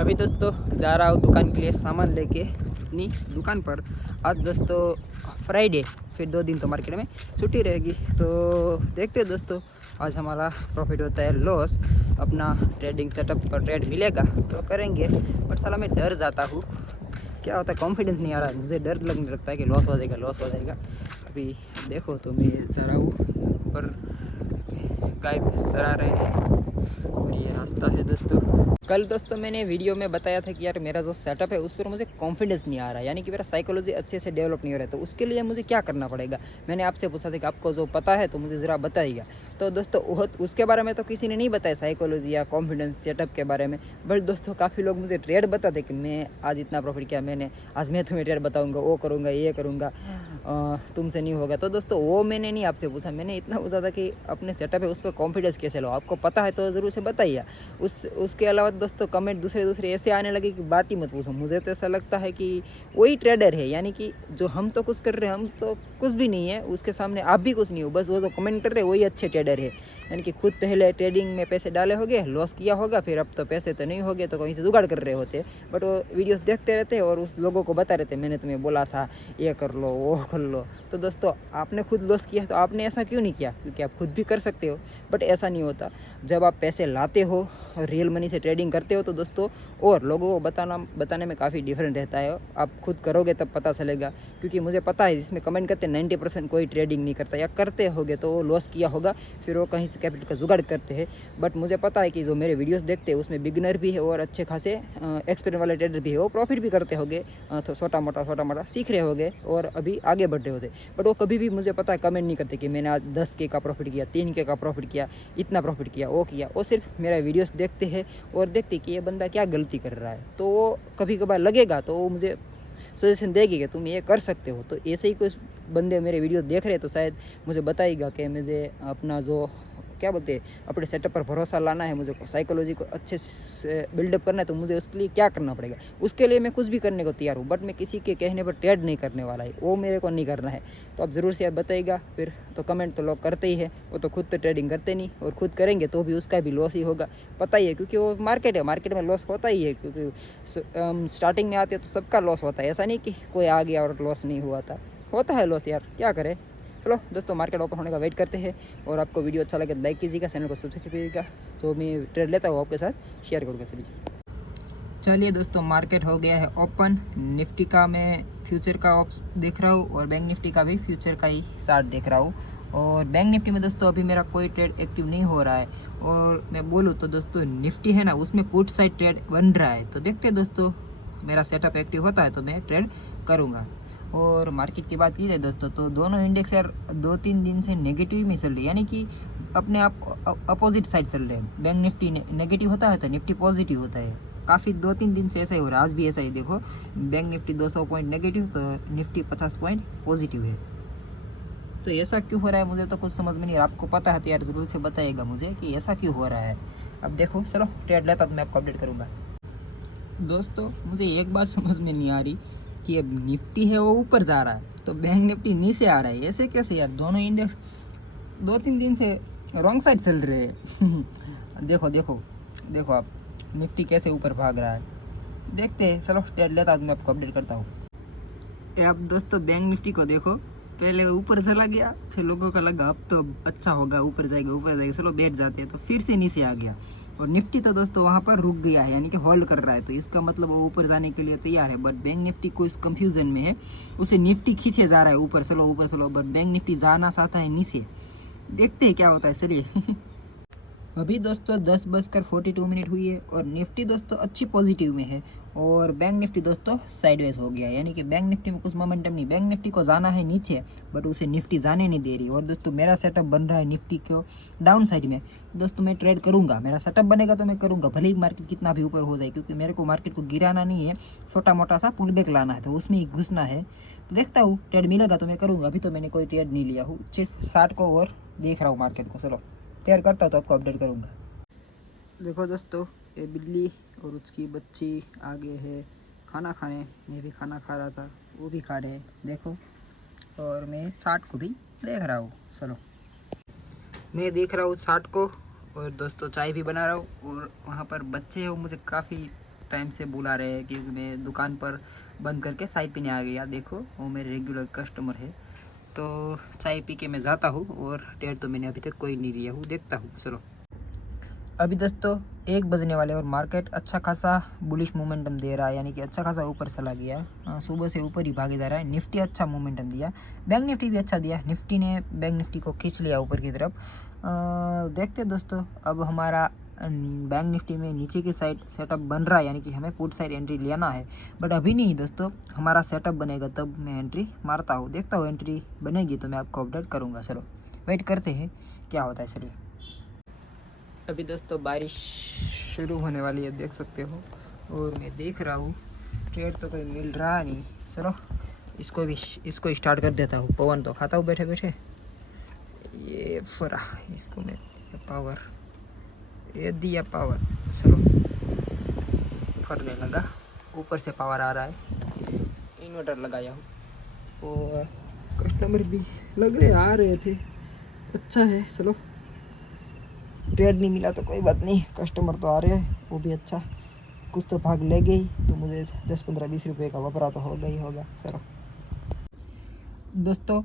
अभी दोस्तों जा रहा हूँ दुकान के लिए सामान लेके अपनी दुकान पर। आज दोस्तों फ्राइडे, फिर 2 दिन तो मार्केट में छुट्टी रहेगी। तो देखते हैं दोस्तों, आज हमारा प्रॉफिट होता है लॉस, अपना ट्रेडिंग सेटअप पर ट्रेड मिलेगा तो करेंगे। बट साला मैं डर जाता हूँ, क्या होता है कॉन्फिडेंस नहीं आ रहा है, मुझे डर लगने लगता है कि लॉस हो जाएगा लॉस हो जाएगा। अभी देखो तो मैं जा रहा हूँ पर गाय भैंस चरा रहे हैं और ये रास्ता है दोस्तों। कल दोस्तों मैंने वीडियो में बताया था कि यार मेरा जो सेटअप है उस पर मुझे कॉन्फिडेंस नहीं आ रहा है, यानी कि मेरा साइकोलॉजी अच्छे से डेवलप नहीं हो रहा है। तो उसके लिए मुझे क्या करना पड़ेगा, मैंने आपसे पूछा था कि आपको जो पता है तो मुझे ज़रा बताइएगा। तो दोस्तों उसके बारे में तो किसी ने नहीं बताया, साइकोलॉजी या कॉन्फिडेंस सेटअप के बारे में। बट दोस्तों काफ़ी लोग मुझे ट्रेड बताते कि मैं आज इतना प्रॉफिट किया मैंने, आज मैं तुम्हें ट्रेड बताऊँगा, वो करूँगा ये करूँगा, तुमसे नहीं होगा। तो दोस्तों वो मैंने नहीं आपसे पूछा, मैंने इतना पूछा था कि अपने सेटअप है उस पर कॉन्फिडेंस कैसे लो, आपको पता है तो ज़रूर से बताइए। उसके अलावा दोस्तों कमेंट दूसरे ऐसे आने लगे कि बात ही मत पूछो। मुझे तो ऐसा लगता है कि वही ट्रेडर है, यानी कि जो हम तो कुछ कर रहे हैं, हम तो कुछ भी नहीं है, उसके सामने आप भी कुछ नहीं हो, बस वो जो कमेंट कर रहे हैं वही अच्छे ट्रेडर है। यानी कि खुद पहले ट्रेडिंग में पैसे डाले होंगे, लॉस किया होगा, फिर अब तो पैसे तो नहीं होंगे तो कहीं से जुगाड़ कर रहे होते। बट वो वीडियोस देखते रहते हैं और उस लोगों को बता रहते मैंने तुम्हें बोला था ये कर लो वो कर लो। तो दोस्तों आपने खुद लॉस किया तो आपने ऐसा क्यों नहीं किया, क्योंकि आप खुद भी कर सकते हो। बट ऐसा नहीं होता, जब आप पैसे लाते हो रियल मनी से ट्रेडिंग करते हो तो दोस्तों और लोगों को बताने में काफ़ी डिफरेंट रहता है। आप खुद करोगे तब पता चलेगा, क्योंकि मुझे पता है जिसमें कमेंट करते 90% कोई ट्रेडिंग नहीं करता, या करते होगे तो वो लॉस किया होगा, फिर वो कहीं से कैपिटल का जुगाड़ करते हैं। बट मुझे पता है कि जो मेरे वीडियोस देखते हैं उसमें बिगनर भी है और अच्छे खासे एक्सपीरियंस वाले ट्रेडर भी है, वो प्रॉफिट भी करते होंगे, तो छोटा मोटा सीख रहे होंगे और अभी आगे बढ़ रहे होते। बट वो कभी भी मुझे पता है कमेंट नहीं करते कि मैंने आज 10K का प्रॉफिट किया, 3K का प्रॉफिट किया, इतना प्रॉफिट किया, वो किया। वो सिर्फ मेरा वीडियोस देखते हैं और देखते कि ये बंदा क्या गलती कर रहा है, तो वो कभी कभार लगेगा तो वो मुझे सजेशन देगी कि तुम ये कर सकते हो। तो ऐसे ही कुछ बंदे मेरे वीडियो देख रहे हैं तो शायद मुझे बताएगा कि मुझे अपना जो क्या बोलते हैं अपने सेटअप पर भरोसा लाना है, मुझे साइकोलॉजी को अच्छे से बिल्डअप करना है, तो मुझे उसके लिए क्या करना पड़ेगा। उसके लिए मैं कुछ भी करने को तैयार हूँ, बट मैं किसी के कहने पर ट्रेड नहीं करने वाला है, वो मेरे को नहीं करना है। तो आप ज़रूर से आप बताइएगा। फिर तो कमेंट तो लोग करते ही है, वो तो खुद तो ट्रेडिंग करते नहीं, और खुद करेंगे तो भी उसका भी लॉस ही होगा, पता ही है, क्योंकि वो मार्केट है, मार्केट में लॉस होता ही है। क्योंकि स्टार्टिंग में आते तो सबका लॉस होता है, ऐसा नहीं कि कोई आ गया और लॉस नहीं हुआ था, होता है लॉस यार, क्या करें। चलो दोस्तों मार्केट ओपन होने का वेट करते हैं, और आपको वीडियो अच्छा लगे लाइक कीजिएगा, चैनल को सब्सक्राइब कीजिएगा। जो मैं ट्रेड लेता हूँ आपके साथ शेयर करूँगा। चलिए दोस्तों मार्केट हो गया है ओपन। निफ्टी का मैं फ्यूचर का देख रहा हूँ और बैंक निफ्टी का भी फ्यूचर का ही चार्ट देख रहा हूँ। और बैंक निफ्टी में दोस्तों अभी मेरा कोई ट्रेड एक्टिव नहीं हो रहा है, और मैं बोलूँ तो दोस्तों निफ्टी है ना, उसमें पुट साइड ट्रेड बन रहा है। तो देखते हैं दोस्तों, मेरा सेटअप एक्टिव होता है तो मैं ट्रेड करूँगा। और मार्केट की बात की जाए दोस्तों तो दोनों इंडेक्स यार 2-3 दिन से नेगेटिव में चल रही है, यानी कि अपने आप अपोजिट साइड चल रहे हैं। बैंक निफ्टी नेगेटिव होता है तो निफ्टी पॉजिटिव होता है, काफ़ी 2-3 दिन से ऐसा ही हो रहा है। आज भी ऐसा ही देखो, बैंक निफ्टी 200 पॉइंट नेगेटिव तो निफ्टी 50 पॉइंट पॉजिटिव है। तो ऐसा क्यों हो रहा है मुझे तो कुछ समझ में नहीं आ रहा, आपको पता है तो यार ज़रूर से बताइएगा मुझे कि ऐसा क्यों हो रहा है। अब देखो चलो ट्रेड लेता तो मैं आपको अपडेट करूँगा। दोस्तों मुझे एक बात समझ में नहीं आ रही कि अब निफ्टी है वो ऊपर जा रहा है तो बैंक निफ्टी नीचे आ रहा है, ऐसे कैसे यार, दोनों इंडेक्स 2-3 दिन से रॉन्ग साइड चल रहे हैं। देखो देखो देखो आप, निफ्टी कैसे ऊपर भाग रहा है, देखते हैं। चलो ट्रेड लेता तो मैं आपको अपडेट करता हूँ। अब दोस्तों बैंक निफ्टी को देखो, पहले ऊपर चला गया, फिर लोगों का लगा अब तो अच्छा होगा, ऊपर जाएगा, चलो बैठ जाते हैं, तो फिर से नीचे आ गया। और निफ्टी तो दोस्तों वहाँ पर रुक गया है, यानी कि होल्ड कर रहा है, तो इसका मतलब वो ऊपर जाने के लिए तैयार है। बट बैंक निफ्टी को इस कंफ्यूजन में है, उसे निफ्टी खींचे जा रहा है ऊपर चलो, बट बैंक निफ्टी जाना चाहता है नीचे। देखते हैं क्या होता है, चलिए। अभी दोस्तों 10:42 हुई है और निफ्टी दोस्तों अच्छी पॉजिटिव में है, और बैंक निफ्टी दोस्तों साइडवेज हो गया है, यानी कि बैंक निफ्टी में कुछ मोमेंटम नहीं। बैंक निफ्टी को जाना है नीचे बट उसे निफ्टी जाने नहीं दे रही। और दोस्तों मेरा सेटअप बन रहा है निफ्टी को डाउन साइड में। दोस्तों मैं ट्रेड करूंगा, मेरा सेटअप बनेगा तो मैं करूंगा, भले ही मार्केट कितना भी ऊपर हो जाए, क्योंकि मेरे को मार्केट को गिराना नहीं है, छोटा मोटा सा पुल बैक लाना है, तो उसमें ही घुसना है। तो देखता हूँ ट्रेड मिलेगा तो मैं करूँगा। अभी तो मैंने कोई ट्रेड नहीं लिया हूँ, सिर्फ 60 को और देख रहा हूँ मार्केट को। चलो तैयार करता हूँ तो आपको अपडेट करूँगा। देखो दोस्तों ये बिल्ली और उसकी बच्ची आगे है खाना खाने, मैं भी खाना खा रहा था, वो भी खा रहे हैं देखो, और मैं चाट को भी देख रहा हूँ। चलो मैं देख रहा हूँ चाट को, और दोस्तों चाय भी बना रहा हूँ, और वहाँ पर बच्चे हैं वो मुझे काफ़ी टाइम से बुला रहे हैं क्योंकि मैं दुकान पर बंद करके चाय पीने आ गया। देखो वो मेरे रेगुलर कस्टमर है, तो चाय पी के मैं जाता हूँ और टेयर तो मैंने अभी तक कोई नहीं लिया हूँ, देखता हूँ। चलो अभी दोस्तों 1 बजने वाले और मार्केट अच्छा खासा बुलिश मोमेंटम दे रहा है, यानी कि अच्छा खासा ऊपर चला गया। सुबह से ऊपर ही भागे जा रहा है। निफ्टी अच्छा मोमेंटम दिया, बैंक निफ्टी भी अच्छा दिया। निफ्टी ने बैंक निफ्टी को खींच लिया ऊपर की तरफ। देखते दोस्तों, अब हमारा बैंक निफ्टी में नीचे की साइड सेटअप बन रहा है, यानी कि हमें पुट साइड एंट्री लेना है। बट अभी नहीं दोस्तों, हमारा सेटअप बनेगा तब मैं एंट्री मारता हूँ। देखता हूँ एंट्री बनेगी तो मैं आपको अपडेट करूँगा। चलो वेट करते हैं क्या होता है। चलिए अभी दोस्तों बारिश शुरू होने वाली है, देख सकते हो, और मैं देख रहा हूँ ट्रेड तो कोई मिल रहा नहीं। चलो इसको स्टार्ट कर देता हूँ। पवन तो खाता हूँ बैठे बैठे। ये फरा इसको मैं पावर, ये दिया पावर। चलो फरने लगा, ऊपर से पावर आ रहा है। इन्वर्टर लगाया हूँ और कस्टमर भी लग रहे आ रहे थे, अच्छा है। चलो ट्रेड नहीं मिला तो कोई बात नहीं, कस्टमर तो आ रहे हैं, वो भी अच्छा। कुछ तो भाग ले गई तो मुझे 10-15-20 रुपए का वपरा तो होगा ही होगा। चलो दोस्तों,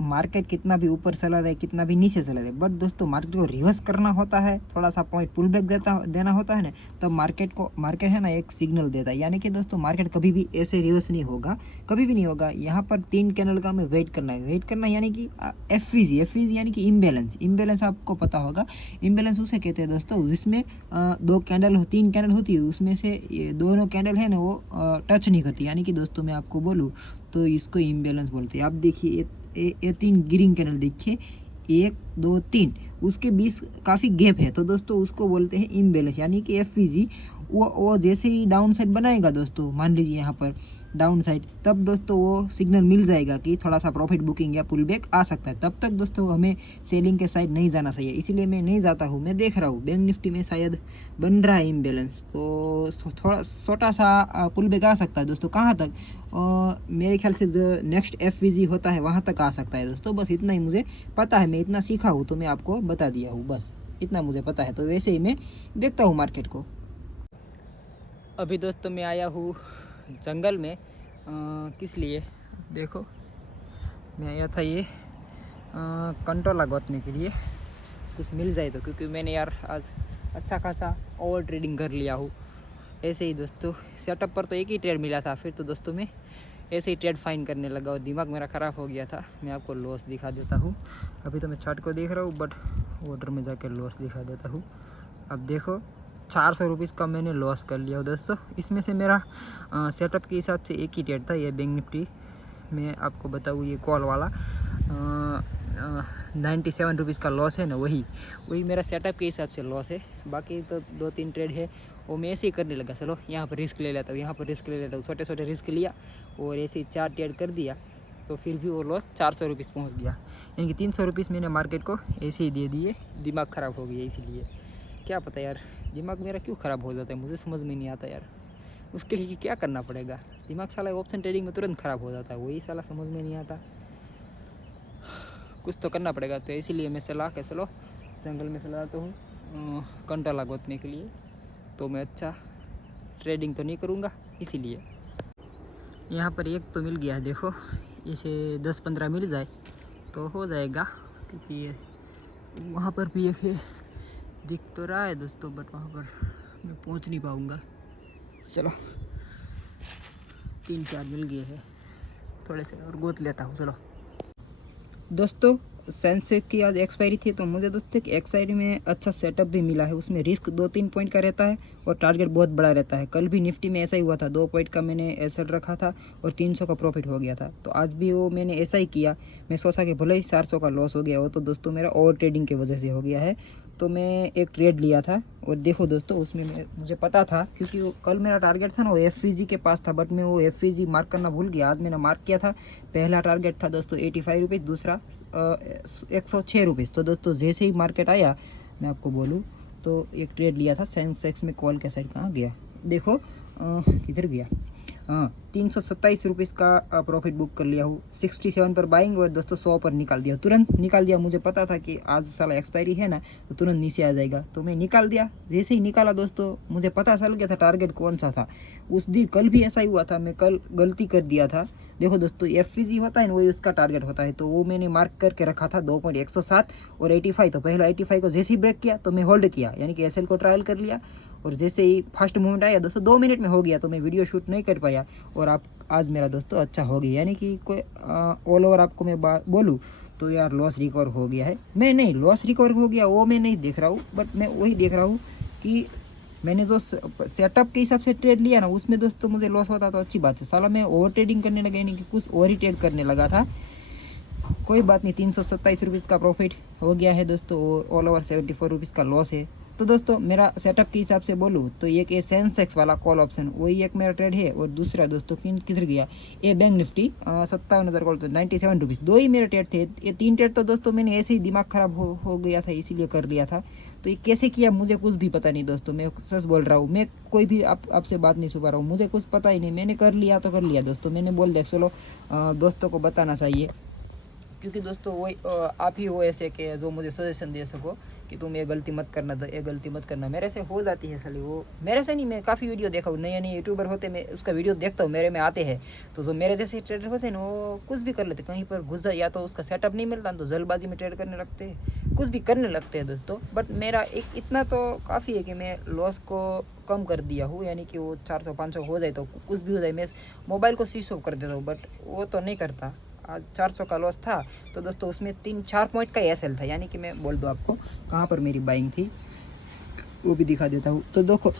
मार्केट कितना भी ऊपर चला जाए कितना भी नीचे चला जाए, बट दोस्तों मार्केट को रिवर्स करना होता है, थोड़ा सा पॉइंट पुल बैक देना होता है ना, तब मार्केट है ना एक सिग्नल देता है। यानी कि दोस्तों मार्केट कभी भी ऐसे रिवर्स नहीं होगा, कभी भी नहीं होगा। यहाँ पर 3 कैंडल का हमें वेट करना है, यानी कि एफवीजी यानी कि इम्बेलेंस आपको पता होगा। इम्बेलेंस उसे कहते हैं दोस्तों, जिसमें 3 कैंडल होती है, उसमें से दोनों कैंडल है ना वो टच नहीं करती। यानी कि दोस्तों मैं आपको बोलूँ तो इसको इम्बेलेंस बोलते हैं। आप देखिए ये 3 ग्रीन कैंडल देखिए, 1 2 3, उसके बीच काफ़ी गैप है, तो दोस्तों उसको बोलते हैं इम्बेलेंस। यानी कि एफवीजी वो जैसे ही डाउन साइड बनाएगा दोस्तों, मान लीजिए यहाँ पर डाउन साइड, तब दोस्तों वो सिग्नल मिल जाएगा कि थोड़ा सा प्रॉफिट बुकिंग या पुल बैक आ सकता है। तब तक दोस्तों हमें सेलिंग के साइड नहीं जाना चाहिए, इसीलिए मैं नहीं जाता हूँ। मैं देख रहा हूँ बैंक निफ्टी में शायद बन रहा है इम्बेलेंस, तो थोड़ा छोटा सा पुल बैक आ सकता है दोस्तों। कहाँ तक? मेरे ख्याल से जो नेक्स्ट एफवीजी होता है वहाँ तक आ सकता है दोस्तों। बस इतना ही मुझे पता है, मैं इतना सीखा हूँ तो मैं आपको बता दिया हूँ, बस इतना मुझे पता है। तो वैसे ही मैं देखता हूँ मार्केट को। अभी दोस्तों मैं आया हूँ जंगल में, किस लिए? देखो मैं आया था ये कंट्रोला गोतने के लिए, कुछ मिल जाए तो, क्योंकि मैंने यार आज अच्छा खासा ओवर ट्रेडिंग कर लिया हूँ। ऐसे ही दोस्तों सेटअप पर तो एक ही ट्रेड मिला था, फिर तो दोस्तों मैं ऐसे ही ट्रेड फाइन करने लगा और दिमाग मेरा ख़राब हो गया था। मैं आपको लॉस दिखा देता हूँ। अभी तो मैं चार्ट को देख रहा हूँ, बट ऑर्डर में जाकर लॉस दिखा देता हूँ। अब देखो 400 रुपीज़ का मैंने लॉस कर लिया दोस्तों। इसमें से मेरा सेटअप के हिसाब से एक ही ट्रेड था, ये बैंक निफ्टी। मैं आपको बताऊँ ये कॉल वाला 97 रुपीज़ का लॉस है ना, वही मेरा सेटअप के हिसाब से लॉस है। बाकी तो 2-3 ट्रेड है वो मैं ऐसे ही करने लगा। चलो यहाँ पर रिस्क ले लेता हूँ, यहाँ पर रिस्क ले लेता हूँ, छोटे छोटे रिस्क लिया और ऐसे ही 4 ट्रेड कर दिया, तो फिर भी वो लॉस 400 रुपीज़ पहुँच गया। यानी कि 300 रुपीज़ मैंने मार्केट को ऐसे ही दे दिए। दिमाग ख़राब हो गया, इसीलिए क्या पता यार दिमाग मेरा क्यों ख़राब हो जाता है, मुझे समझ में नहीं आता यार। उसके लिए क्या करना पड़ेगा? दिमाग साला ऑप्शन ट्रेडिंग में तुरंत ख़राब हो जाता है, वही साला समझ में नहीं आता। कुछ तो करना पड़ेगा, तो इसीलिए मैं सलाह के चलो जंगल में चला जाता हूँ कंट्रोला गोतने के लिए। तो मैं अच्छा ट्रेडिंग तो नहीं करूँगा, इसीलिए। यहाँ पर एक तो मिल गया है, देखो इसे 10-15 मिल जाए तो हो जाएगा, क्योंकि ये वहाँ पर भी एक है दिख तो रहा है दोस्तों, बट वहाँ पर मैं पहुँच नहीं पाऊँगा। चलो 3-4 मिल गए हैं, थोड़े से और गोत लेता हूँ। चलो दोस्तों सेंसेक्स की आज एक्सपायरी थी, तो मुझे दोस्तों एक्सपायरी में अच्छा सेटअप भी मिला है। उसमें रिस्क 2-3 पॉइंट का रहता है और टारगेट बहुत बड़ा रहता है। कल भी निफ्टी में ऐसा ही हुआ था, 2 पॉइंट का मैंने एसेट रखा था और 300 का प्रॉफिट हो गया था। तो आज भी वो मैंने ऐसा ही किया। मैं सोचा कि भले ही 400 का लॉस हो गया हो, तो दोस्तों मेरा ओवर ट्रेडिंग की वजह से हो गया है। तो मैं एक ट्रेड लिया था और देखो दोस्तों उसमें मुझे पता था, क्योंकि कल मेरा टारगेट था ना वो एफवीजी के पास था, बट मैं वो एफवीजी मार्क करना भूल गया। आज मैंने मार्क किया था। पहला टारगेट था दोस्तों 85 रुपीज़, दूसरा 106 रुपीज़। तो दोस्तों जैसे ही मार्केट आया, मैं आपको बोलूँ तो एक ट्रेड लिया था सेंसेक्स में। कॉल के साइड कहाँ गया देखो, किधर गया, हाँ 327 रुपीज़ का प्रॉफिट बुक कर लिया हूँ। 67 पर बाइंग और दोस्तों 100 पर निकाल दिया, तुरंत निकाल दिया। मुझे पता था कि आज साला एक्सपायरी है ना, तो तुरंत नीचे आ जाएगा, तो मैं निकाल दिया। जैसे ही निकाला दोस्तों मुझे पता चल गया था टारगेट कौन सा था। उस दिन कल भी ऐसा ही हुआ था, मैं कल गलती कर दिया था। देखो दोस्तों FVG होता है ना, वही उसका टारगेट होता है, तो वो मैंने मार्क करके रखा था 2.107 और 85। तो पहला 85 को जैसे ही ब्रेक किया तो मैं होल्ड किया, यानी कि SL को ट्रायल कर लिया। और जैसे ही फर्स्ट मूवमेंट आया दोस्तों 2 मिनट में हो गया, तो मैं वीडियो शूट नहीं कर पाया। और आप आज मेरा दोस्तों अच्छा हो गया, यानी कि कोई ऑल ओवर आपको मैं बात बोलूँ तो यार लॉस रिकवर हो गया है। मैं नहीं, लॉस रिकवर हो गया वो मैं नहीं देख रहा हूँ, बट मैं वही देख रहा हूँ कि मैंने जो सेटअप के हिसाब से ट्रेड लिया ना, उसमें दोस्तों मुझे लॉस होता तो अच्छी बात है। साला मैं ओवर ट्रेडिंग करने लगा, यानी कि कुछ ओवर ही ट्रेड करने लगा था। कोई बात नहीं, 327 रुपीज़ का प्रॉफिट हो गया है दोस्तों, ऑल ओवर 74 रुपीज़ का लॉस है। तो दोस्तों मेरा सेटअप के हिसाब से बोलूँ तो एक ये सेंसेक्स वाला कॉल ऑप्शन, वही एक मेरा ट्रेड है। और दूसरा दोस्तों किधर गया, ये बैंक निफ्टी 57,000 कॉल, तो 97 रुपीज़। दो ही मेरे ट्रेड थे। ये 3 ट्रेड तो दोस्तों मैंने ऐसे ही दिमाग ख़राब हो गया था, इसीलिए कर लिया था। तो ये कैसे किया मुझे कुछ भी पता नहीं दोस्तों, मैं सच बोल रहा हूँ। मैं कोई भी आपसे बात नहीं छुपा रहा हूँ, मुझे कुछ पता ही नहीं। मैंने कर लिया तो कर लिया दोस्तों, मैंने बोल दिया चलो दोस्तों को बताना चाहिए, क्योंकि दोस्तों वही आप ही हो ऐसे कि जो मुझे सजेशन दे सको कि तुम ये गलती मत करना, तो ये गलती मत करना। मेरे से हो जाती है साली, वो मेरे से नहीं, मैं काफ़ी वीडियो देखा हूँ, नए नए यूट्यूबर होते, मैं उसका वीडियो देखता हूँ, मेरे में आते हैं। तो जो मेरे जैसे ट्रेडर होते हैं ना, वो कुछ भी कर लेते, कहीं पर घुस जाए, या तो उसका सेटअप नहीं मिलता तो जल्दबाजी में ट्रेड करने लगते हैं, कुछ भी करने लगते हैं दोस्तों। बट मेरा एक इतना तो काफ़ी है कि मैं लॉस को कम कर दिया हूँ, यानी कि वो 400-500 हो जाए तो कुछ भी हो जाए, मैं मोबाइल को स्विच ऑफ कर देता हूँ, बट वो तो नहीं करता। आज 400 का लॉस था तो दोस्तों उसमें 3-4 पॉइंट का SL था, यानी कि मैं बोल दूँ आपको कहाँ पर मेरी बाइंग थी, वो भी दिखा देता हूँ। तो देखो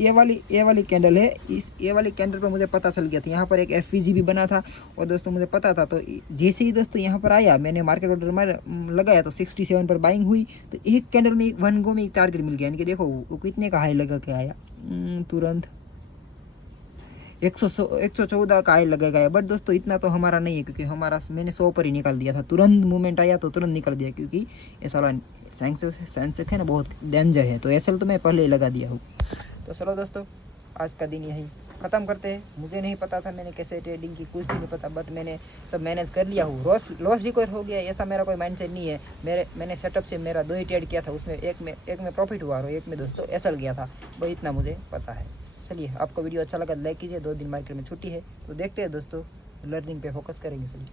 ये वाली कैंडल है, इस ये वाली कैंडल पर मुझे पता चल गया था, यहाँ पर एक FVG भी बना था। और दोस्तों मुझे पता था, तो जैसे ही दोस्तों यहाँ पर आया, मैंने मार्केट ऑर्डर लगाया तो 67 पर बाइंग हुई। तो एक कैंडल में वन गो में एक टारगेट मिल गया, यानी कि देखो वो कितने का हाई लगा के आया, तुरंत 114 का हाई लगा गया। बट दोस्तों इतना तो हमारा नहीं है, क्योंकि हमारा मैंने 100 पर ही निकाल दिया था, तुरंत मूवमेंट आया तो तुरंत निकाल दिया, क्योंकि ऐसा वाला सेंसेक्स है ना, बहुत डेंजर है। तो SL तो मैं पहले ही लगा दिया हूँ। तो चलो दोस्तों आज का दिन यही ख़त्म करते हैं। मुझे नहीं पता था मैंने कैसे ट्रेडिंग की, कुछ भी नहीं पता, बट मैंने सब मैनेज कर लिया हूँ। लॉस रिकवर हो गया, ऐसा मेरा कोई माइंडसेट नहीं है। मैंने सेटअप से मेरा 2 ही ट्रेड किया था, उसमें एक में प्रॉफिट हुआ और एक में दोस्तों SL गया था, वो इतना मुझे पता है। चलिए आपको वीडियो अच्छा लगा लाइक कीजिए। 2 दिन मार्केट में छुट्टी है, तो देखते हैं दोस्तों, लर्निंग पे फोकस करेंगे। चलिए।